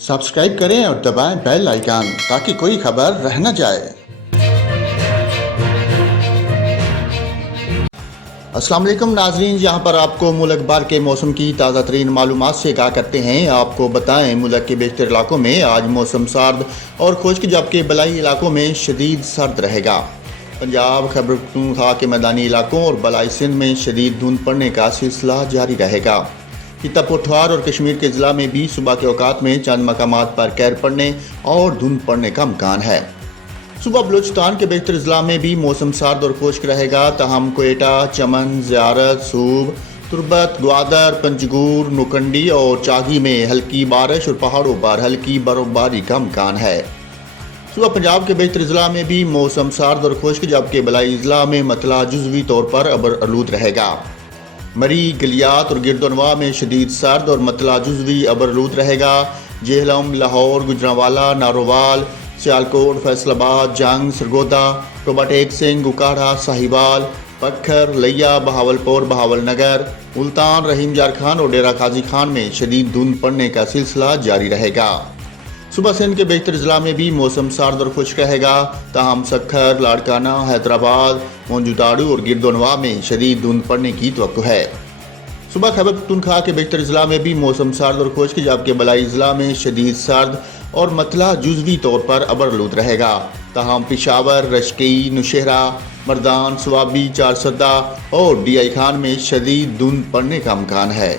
Subscribe करें और दबाएं बेल आइकन ताकि कोई खबर रह न जाए। अस्सलाम वालेकुम नाजरीन, यहाँ पर आपको मुल्क भर के मौसम की ताज़ा तरीन मालूमात से आगाह करते हैं। आपको बताएं, मुल्क के बेशतर इलाकों में आज मौसम सर्द और खुश्क, जबकि बलाई इलाकों में शदीद सर्द रहेगा। पंजाब, खैबर पख्तूनख्वा के मैदानी इलाकों और बलाई सिंध में शदीद धुंध पड़ने का सिलसिला जारी रहेगा। खित्ता पठवार और कश्मीर के ज़िला में भी सुबह के औकात में चंद मकामात पर कहर पड़ने और धुंध पड़ने का इम्कान है। सुबह बलूचिस्तान के बेशतर ज़िला में भी मौसम सर्द और खुश्क रहेगा। तहम कोयटा, चमन, ज़ियारत, सूब, तुरबत, ग्वादर, पंजगूर, नुकंडी और चागी में हल्की बारिश और पहाड़ों पर हल्की बर्फबारी का इम्कान है। सुबह पंजाब के बेशतर ज़िला में भी मौसम सर्द और खुश्क, जबकि बलाई ज़िला में मतला जुज़वी तौर पर अबर आलूद रहेगा। मरी, गलियात और गिरदोनवा में शदीद सर्द और मतला जुज़वी अबर आलूद रहेगा। जेहलम, लाहौर, गुजरांवाला, नारोवाल, सियालकोट, फैसलाबाद, जंग, सरगोदा, टोबा टेक सिंह, उकाड़ा, साहिवाल, पत्थर, लिया, बहावलपुर, बहावलनगर, मुल्तान, रहीम जार खान और डेरा गाजी खान में शदीद धुंध पड़ने का सिलसिला जारी रहेगा। सुबह सिंध के बेशतर ज़िला में भी मौसम सर्द और खुश्क रहेगा। ताहम सक्खर, लाड़काना, हैदराबाद, मोंजुदाड़ू और गिरदोनवा में शदीद धुंध पड़ने की तवक्को है। सुबह खैबर पख्तूनख्वा के बेशतर ज़िला में भी मौसम सर्द और खुश्क, जबकि बलाई ज़िला में शदीद सर्द और मतला जुज़वी तौर पर अबर आलूद रहेगा। ताहम पेशावर, रशकई, नौशहरा, मर्दान, स्वाबी, चारसदा और डीआई खान में शदीद धुंध पड़ने का इम्कान है।